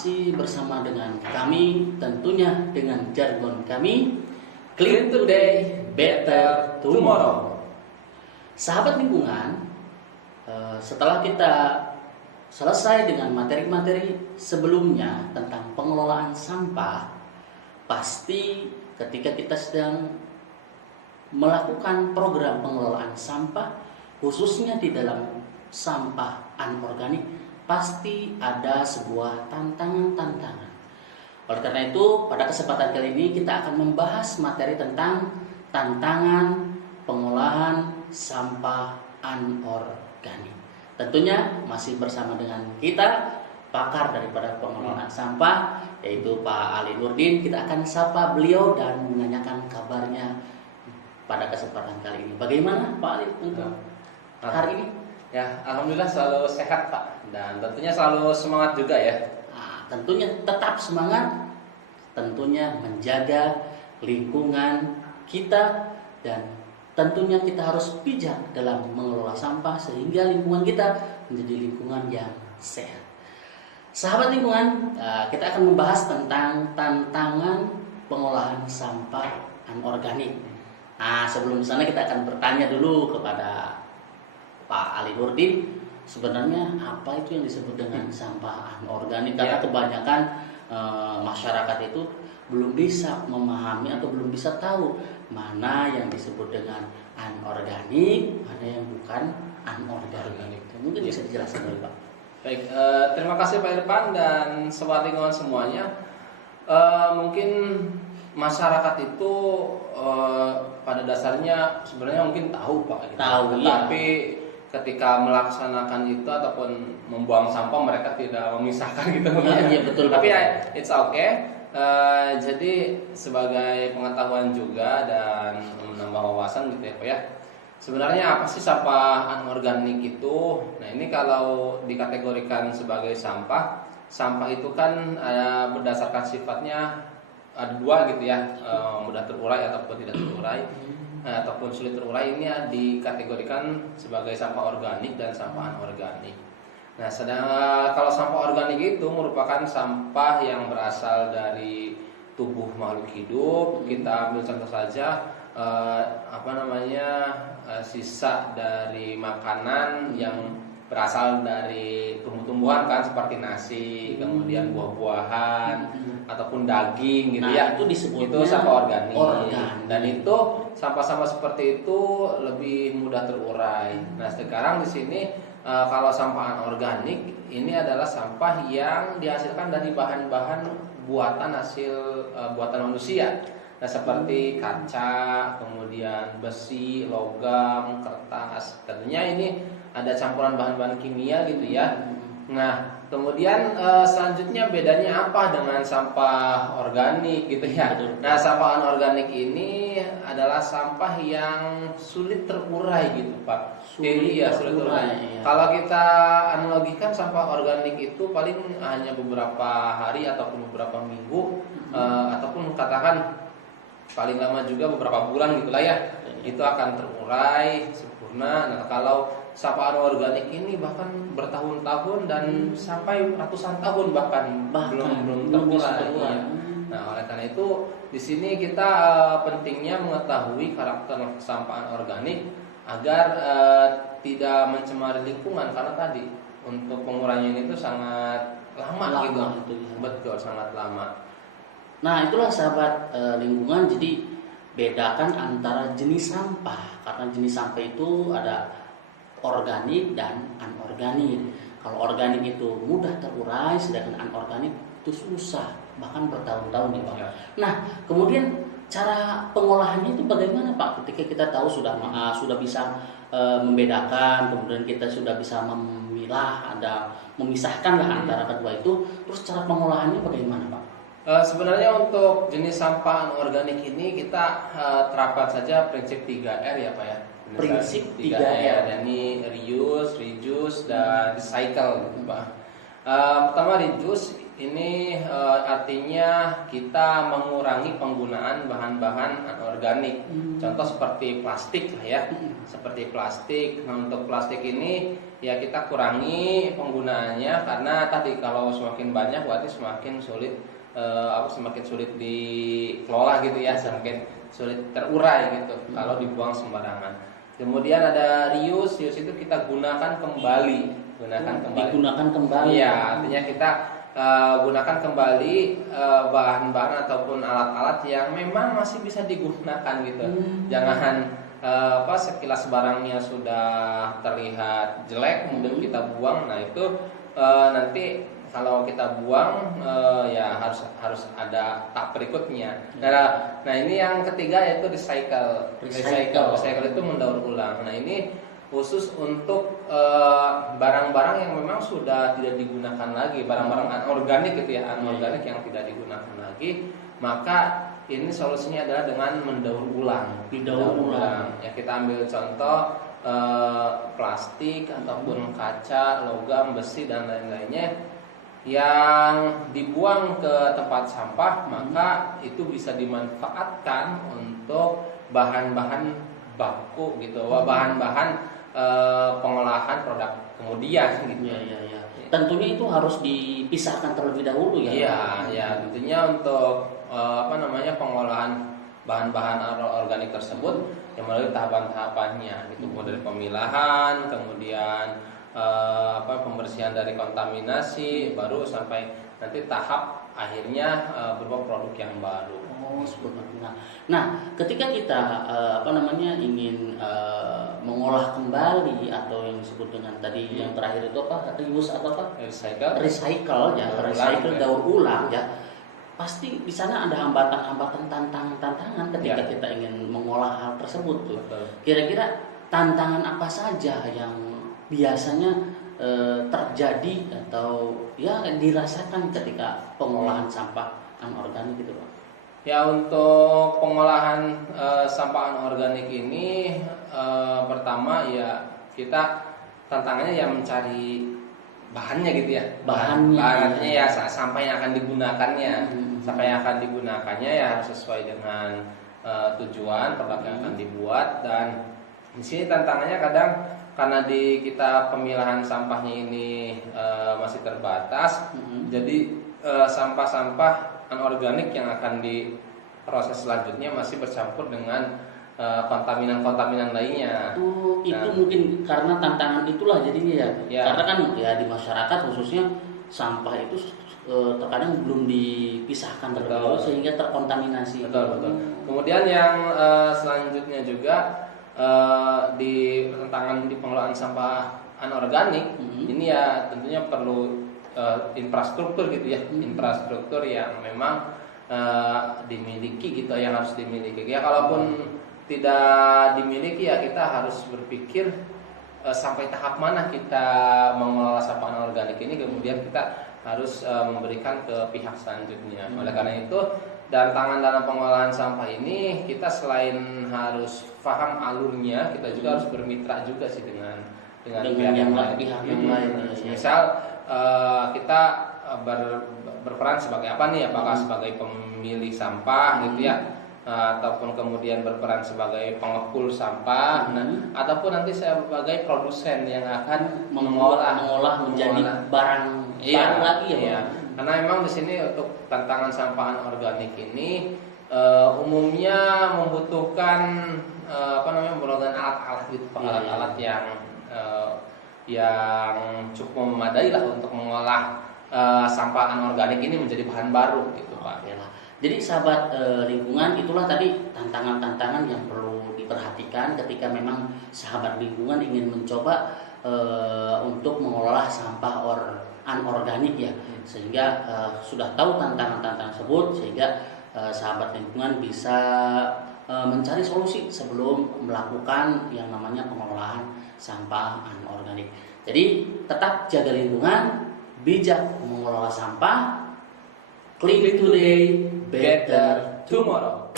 masih bersama dengan kami, tentunya dengan jargon kami, Clean Today, Better Tomorrow. Sahabat lingkungan, setelah kita selesai dengan materi-materi sebelumnya tentang pengelolaan sampah, pasti ketika kita sedang melakukan program pengelolaan sampah, khususnya di dalam sampah anorganik, pasti ada sebuah tantangan-tantangan. Oleh karena itu, pada kesempatan kali ini kita akan membahas materi tentang tantangan pengolahan sampah anorganik. Tentunya masih bersama dengan kita, pakar daripada pengelolaan sampah, yaitu Pak Ali Nurdin. Kita akan sapa beliau dan menanyakan kabarnya pada kesempatan kali ini. Bagaimana Pak Ali untuk hari ini? Ya, alhamdulillah selalu sehat Pak, dan tentunya selalu semangat juga ya. Nah, tentunya tetap semangat, tentunya menjaga lingkungan kita, dan tentunya kita harus bijak dalam mengelola sampah sehingga lingkungan kita menjadi lingkungan yang sehat. Sahabat lingkungan, kita akan membahas tentang tantangan pengolahan sampah anorganik. Nah, sebelum sana kita akan bertanya dulu kepada Pak Ali Nurdin, sebenarnya apa itu yang disebut dengan sampah anorganik? Karena kebanyakan masyarakat itu belum bisa memahami atau belum bisa tahu mana yang disebut dengan anorganik, mana yang bukan anorganik. Mungkin bisa dijelaskan dulu Pak. Baik, terima kasih Pak Irfan dan sobat lingkungan semuanya. Mungkin masyarakat itu pada dasarnya sebenarnya mungkin tahu Pak, tetapi ketika melaksanakan itu ataupun membuang sampah mereka tidak memisahkan gitu. Iya betul. Tapi it's okay. Jadi sebagai pengetahuan juga dan menambah wawasan gitu ya Pak ya. Sebenarnya apa sih sampah anorganik itu? Nah, ini kalau dikategorikan sebagai sampah itu kan berdasarkan sifatnya ada dua gitu ya, mudah terurai ataupun tidak terurai, ataupun sulit terurai. Ini dikategorikan sebagai sampah organik dan sampah anorganik. Nah, kalau sampah organik itu merupakan sampah yang berasal dari tubuh makhluk hidup. Kita ambil contoh saja sisa dari makanan yang berasal dari tumbuh-tumbuhan kan, seperti nasi, kemudian buah-buahan ataupun daging gitu ya. Itu disebutnya itu sampah organik. Dan itu sampah-sampah seperti itu lebih mudah terurai. Nah, sekarang di sini kalau sampah anorganik ini adalah sampah yang dihasilkan dari bahan-bahan buatan manusia. Nah, seperti kaca, kemudian besi, logam, kertas. Tentunya ini ada campuran bahan-bahan kimia gitu ya. Nah, kemudian selanjutnya bedanya apa dengan sampah organik gitu ya. Nah, sampah anorganik ini adalah sampah yang sulit terurai gitu Pak. Sulit terurai. Kalau kita analogikan sampah organik itu paling hanya beberapa hari ataupun beberapa minggu, ataupun katakan paling lama juga beberapa bulan gitulah ya. Itu akan terurai sempurna. Nah, kalau sampah anorganik ini bahkan bertahun-tahun dan sampai ratusan tahun bahkan belum terurai. Nah, oleh karena itu di sini kita pentingnya mengetahui karakter sampah anorganik agar tidak mencemari lingkungan, karena tadi untuk penguraian itu sangat lama gitu. Betul, sangat lama. Nah, itulah sahabat lingkungan, jadi bedakan antara jenis sampah, karena jenis sampah itu ada organik dan anorganik. Kalau organik itu mudah terurai, sedangkan anorganik itu susah, bahkan bertahun-tahun nih Pak. Nah, kemudian cara pengolahannya itu bagaimana Pak? Ketika kita tahu sudah bisa membedakan, kemudian kita sudah bisa memilah, memisahkan lah antara kedua itu, terus cara pengolahannya bagaimana Pak? Sebenarnya untuk jenis sampah anorganik ini kita terapkan saja prinsip 3R ya Pak ya. Prinsip 3R, yakni reuse, dan recycle gitu Pak. Pertama reuse ini artinya kita mengurangi penggunaan bahan-bahan anorganik. Contoh seperti plastik lah ya. Seperti plastik. Nah, untuk plastik ini ya kita kurangi penggunaannya, karena tadi kalau semakin banyak berarti semakin sulit semakin sulit dikelola gitu ya, semakin sulit terurai gitu kalau dibuang sembarangan. Kemudian ada reuse itu kita gunakan kembali. Digunakan kembali. Iya, artinya kita gunakan kembali bahan-bahan ataupun alat-alat yang memang masih bisa digunakan gitu. Jangan sekilas barangnya sudah terlihat jelek kemudian kita buang. Nah itu nanti kalau kita buang ya harus ada tahap berikutnya. Nah ini yang ketiga yaitu recycle. Recycle itu mendaur ulang. Nah ini khusus untuk barang-barang yang memang sudah tidak digunakan lagi, barang-barang anorganik gitu ya, anorganik yang tidak digunakan lagi, maka ini solusinya adalah dengan mendaur ulang. Ya kita ambil contoh plastik ataupun kaca, logam, besi dan lain-lainnya yang dibuang ke tempat sampah, maka itu bisa dimanfaatkan untuk bahan-bahan baku gitu, bahan-bahan pengolahan produk kemudian gitu. Ya. Tentunya itu harus dipisahkan terlebih dahulu ya. Iya, tentunya untuk pengolahan bahan-bahan organik tersebut yang melalui tahapan-tahapannya gitu, mulai dari pemilahan, kemudian pembersihan dari kontaminasi, baru sampai nanti tahap akhirnya berupa produk yang baru. Nah, ketika kita ingin mengolah kembali atau yang disebut dengan tadi yang terakhir itu reuse atau recycle daur ulang ya, pasti di sana ada hambatan-hambatan, tantangan ketika kita ingin mengolah hal tersebut tuh. Kira-kira tantangan apa saja yang biasanya terjadi atau ya dirasakan ketika pengolahan sampah anorganik gitu Pak? Ya, untuk pengolahan sampah anorganik ini pertama ya kita tantangannya ya mencari bahannya gitu ya. Bahannya ya sampah yang akan digunakannya. Sampah yang akan digunakannya ya harus sesuai dengan tujuan produk yang akan dibuat. Dan di sini tantangannya kadang karena di kita pemilahan sampahnya ini masih terbatas, jadi sampah-sampah anorganik yang akan diproses selanjutnya masih bercampur dengan kontaminan-kontaminan lainnya. Itu mungkin karena tantangan itulah jadinya ya. Karena kan ya di masyarakat khususnya sampah itu terkadang belum dipisahkan terlalu sehingga terkontaminasi. Betul. Kemudian yang selanjutnya juga di tantangan di pengelolaan sampah anorganik ini ya tentunya perlu infrastruktur gitu ya, infrastruktur yang memang dimiliki gitu, yang harus dimiliki. Ya kalaupun tidak dimiliki ya kita harus berpikir sampai tahap mana kita mengelola sampah anorganik ini, kemudian kita harus memberikan ke pihak selanjutnya. Oleh karena itu tantangan dalam pengolahan sampah ini kita selain harus paham alurnya, kita juga harus bermitra juga sih dengan pihak yang lain. Misal kita berperan sebagai apa nih? Apakah sebagai pemilih sampah gitu ya, ataupun kemudian berperan sebagai pengepul sampah, ataupun nanti sebagai produsen yang akan mengolah menjadi barang lagi ya. Karena memang di sini untuk tantangan sampah anorganik ini umumnya membutuhkan menggunakan alat-alat gitu, alat-alat yang cukup memadai lah untuk mengolah sampah anorganik ini menjadi bahan baru gitu Pak. Jadi sahabat lingkungan, itulah tadi tantangan-tantangan yang perlu diperhatikan ketika memang sahabat lingkungan ingin mencoba untuk mengolah sampah anorganik ya, sehingga sudah tahu tantangan-tantangan tersebut, sehingga sahabat lingkungan bisa mencari solusi sebelum melakukan yang namanya pengolahan sampah anorganik. Jadi tetap jaga lingkungan, bijak mengelola sampah, clean today, better tomorrow.